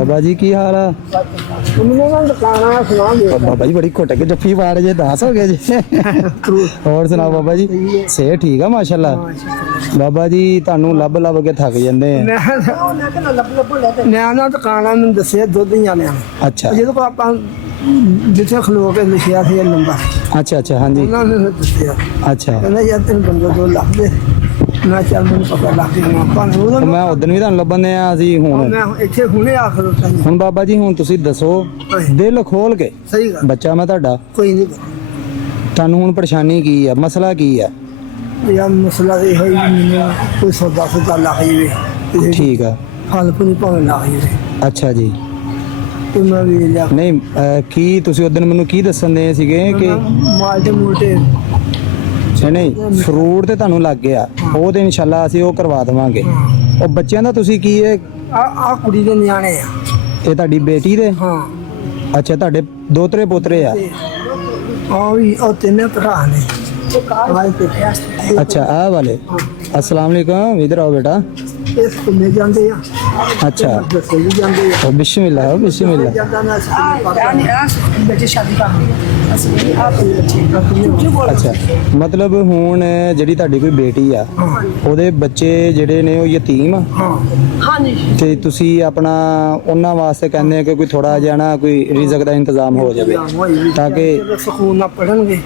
बाबा जी की हाल है? बाबा जी बड़ी घुट के जफ्फी पा रहे जे, 10 हो गए जी। और सुनाओ बाबा जी, सेहत ठीक है माशाल्लाह? बाबा जी ਤੁਹਾਨੂੰ ਲੱਭ ਲੱਭ ਕੇ ਥੱਕ ਜਾਂਦੇ ਆ। ਨਿਆਣਾ ਦੁਕਾਨਾਂ ਨੂੰ ਦੱਸਿਆ ਦੁੱਧ ਹੀ ਆਲਿਆਂ ਅੱਛਾ ਜਦੋਂ ਕੋ ਆਪਾਂ ਜਿੱਥੇ ਖਲੋ ਕੇ ਲਿਖਿਆ ਸੀ ਨੰਬਰ ਅੱਛਾ ਅੱਛਾ ਹਾਂਜੀ ਉਹਨਾਂ ਨੇ ਦੱਸਿਆ ਅੱਛਾ। ਕਹਿੰਦਾ ਯਾਰ ਤੈਨੂੰ ਬੰਦਾ ਦੋ ਲੱਭਦੇ ਮੈਂ ਚੱਲ ਮੈਨੂੰ ਪਤਾ ਲੱਗ ਗਿਆ ਆਪਾਂ ਨੂੰ ਉਹਦਾ ਮੈਂ ਉਦੋਂ ਵੀ ਤੁਹਾਨੂੰ ਲੱਭਣ ਦੇ ਆ ਅਸੀਂ ਹੁਣ ਮੈਂ ਇੱਥੇ ਹੁਣੇ ਆਖਰ ਉੱਤੇ ਹੁਣ ਬਾਬਾ ਜੀ ਹੁਣ ਤੁਸੀਂ ਦੱਸੋ ਦਿਲ ਖੋਲ ਕੇ, ਸਹੀ ਗੱਲ ਬੱਚਾ ਮੈਂ ਤੁਹਾਡਾ, ਕੋਈ ਨਹੀਂ ਤੁਹਾਨੂੰ ਹੁਣ ਪਰੇਸ਼ਾਨੀ ਕੀ ਆ, ਮਸਲਾ ਕੀ ਆ? ਯਾਰ ਮਸਲਾ ਇਹ ਹੈ ਮੈਨੂੰ ਕੋਈ ਸੌਦਾ ਸੁਦਾ ਲੱਗ ਜਾਵੇ ਠੀਕ ਆ ਫਲ ਫੁੱਲ ਭਾਵੇਂ ਲੱਗ ਜਾਵੇ ਅੱਛਾ ਜੀ। ਤੇ ਮੈਂ ਵੀ ਲਿਆ ਨਹੀਂ ਕੀ ਤੁਸੀਂ ਉਦੋਂ ਮੈਨੂੰ ਕੀ ਦੱਸਣ ਦੇ ਸੀਗੇ ਕਿ ਮਾਲਟੇ ਮੂਲਟੇ ਨਹੀਂ ਫਰੂਟ ਤੇ ਤੁਹਾਨੂੰ ਲੱਗ ਗਿਆ, ਉਹ ਤੇ ਇਨਸ਼ਾਅੱਲਾ ਅਸੀਂ ਉਹ ਕਰਵਾ ਦੇਵਾਂਗੇ। ਉਹ ਬੱਚਿਆਂ ਦਾ ਤੁਸੀਂ ਕੀ ਇਹ ਆ ਕੁੜੀ ਦੇ ਨਿਆਣੇ ਆ ਇਹ ਤੁਹਾਡੀ ਬੇਟੀ ਦੇ? ਹਾਂ ਅੱਛਾ ਤੁਹਾਡੇ ਦੋਤਰੇ ਪੋਤਰੇ ਆ? ਆ ਵੀ ਉਹ ਤਿੰਨੇ ਭਰਾ ਨੇ अच्छा आ वाले अस्सलाम वालेकुम, इधर आओ बेटा। ਇਸ ਕੁੰਨੇ ਜਾਂਦੇ ਆ अच्छा ਦੱਸੇ ਵੀ ਜਾਂਦੇ ਆ ओ बिस्मिल्लाह बिस्मिल्लाह। ਜਾਂਦਾ ਨਾ ਬੱਚੇ ਸ਼ਾਦੀ अच्छा मतलब हुण ਜਿਹੜੀ ਤੁਹਾਡੀ ਕੋਈ ਬੇਟੀ ਆ ਉਹਦੇ ਬੱਚੇ ਜਿਹੜੇ ਨੇ ਉਹ ਯਤੀਮ ਆ ਤੇ ਤੁਸੀਂ ਆਪਣਾ ਉਹਨਾਂ ਵਾਸਤੇ ਕਹਿੰਦੇ ਆ ਕਿ ਕੋਈ ਥੋੜਾ ਜਿਹਾ ਨਾ ਕੋਈ ਰਿਜ਼ਕ ਦਾ ਇੰਤਜ਼ਾਮ ਹੋ ਜਾਵੇ ਤਾਂ ਕਿ ਸਕੂਨ ਨਾਲ ਪੜਨਗੇ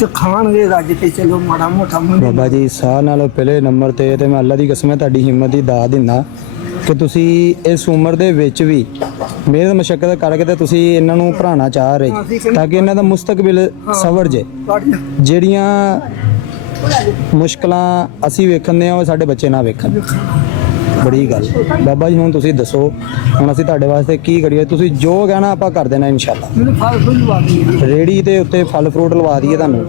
ਤੇ ਖਾਣਗੇ ਰੱਜ ਕੇ ਚਲੋ ਮਾੜਾ ਮੋਟਾ ਬਾਬਾ ਜੀ ਸਾਹ ਨਾਲੋਂ ਪਹਿਲੇ ਨੰਬਰ ਤੇ ਮੈਂ ਅੱਲਾ ਦੀ ਕਸਮ ਹੈ ਤੁਹਾਡੀ ਹਿੰਮਤ ਦੀ ਦਾਤ ਦਿੰਦਾ ਕਿ ਤੁਸੀਂ ਇਸ ਉਮਰ ਦੇ ਵਿੱਚ ਵੀ ਮਿਹਨਤ ਮਸ਼ੱਕਤ ਕਰਕੇ ਤੇ ਤੁਸੀਂ ਇਹਨਾਂ ਨੂੰ ਪੜ੍ਹਾਉਣਾ ਚਾਹ ਰਹੇ ਤਾਂ ਕਿ ਇਹਨਾਂ ਦਾ ਮੁਸਤਕਬਲ ਸਵਰ ਜੇ। ਜਿਹੜੀਆਂ ਮੁਸ਼ਕਲਾਂ ਅਸੀਂ ਵੇਖਦੇ ਆ ਉਹ ਸਾਡੇ ਬੱਚੇ ਨਾ ਵੇਖਣ। ਬੜੀ ਗੱਲ ਬਾਬਾ ਜੀ ਹੁਣ ਤੁਸੀਂ ਦੱਸੋ ਹੁਣ ਅਸੀਂ ਤੁਹਾਡੇ ਵਾਸਤੇ ਕੀ ਕਰੀਏ? ਤੁਸੀਂ ਜੋ ਕਹਿਣਾ ਆਪਾਂ ਕਰ ਦੇਣਾ ਇਨਸ਼ਾਅੱਲਾ। ਮੈਨੂੰ ਫਲ ਫੁੱਲ ਲਵਾ ਦਿਓ ਰੇੜੀ ਦੇ ਉੱਤੇ ਫਲ ਫਰੂਟ ਲਵਾ ਦਈਏ ਤੁਹਾਨੂੰ,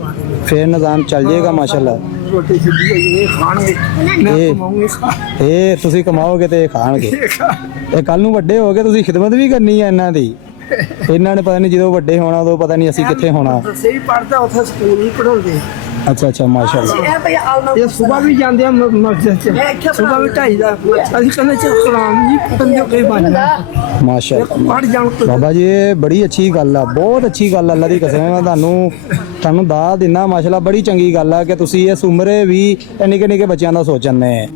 ਫੇਰ ਨਿਜ਼ਾਮ ਚੱਲ ਜਾਏਗਾ ਮਾਸ਼ਾਅੱਲਾ। ਰੋਟੀ ਸਿੱਧੀ ਇਹ ਖਾਣਗੇ ਮੈਂ ਕਮਾਉਂਗੀ ਇਹ ਤੁਸੀਂ ਕਮਾਓਗੇ ਤੇ ਇਹ ਖਾਣਗੇ। ਇਹ ਕੱਲ ਨੂੰ ਵੱਡੇ ਹੋ ਕੇ ਤੁਸੀਂ ਖਿਦਮਤ ਵੀ ਕਰਨੀ ਹੈ ਇਹਨਾਂ ਦੀ। ਇਹਨਾਂ ਨੇ ਪਤਾ ਨਹੀਂ ਜਦੋਂ ਵੱਡੇ ਹੋਣਾ ਉਦੋਂ ਪਤਾ ਨਹੀਂ ਅਸੀਂ ਕਿੱਥੇ ਹੋਣਾ। ਸਹੀ ਪੜਦਾ ਉੱਥੇ ਸਕੂਲ ਵੀ ਪੜਾਉਂਦੇ ਅੱਛਾ ਅੱਛਾ ਮਾਸ਼ਾਅੱਲਾ। ਇਹ ਸੁਬਾ ਵੀ ਜਾਂਦੇ ਆ ਮਸਜਿਦ ਚ, ਸੁਬਾ ਵੀ 2:30 ਅਸੀਂ ਕਹਿੰਦੇ ਚ ਕੁਰਾਨ ਜੀ ਪੰਜੋ ਕਈ ਬਣ ਜਾਂਦੇ ਮਾਸ਼ਾਅੱਲਾ ਪੜ ਜਾਣ ਬਾਬਾ ਜੀ ਇਹ ਬੜੀ ਅੱਛੀ ਗੱਲ ਆ, ਬਹੁਤ ਅੱਛੀ ਗੱਲ ਆ। ਅੱਲਾ ਦੀ ਕਸਮ ਮੈਂ ਤੁਹਾਨੂੰ ਦਾਤ ਦਿੰਦਾ ਮਾਸ਼ਾਅੱਲਾ। ਬੜੀ ਚੰਗੀ ਗੱਲ ਆ ਕਿ ਤੁਸੀਂ ਇਸ ਉਮਰੇ ਵੀ ਨਿੱਕੇ ਨਿੱਕੇ ਬੱਚਿਆਂ ਦਾ ਸੋਚਦੇ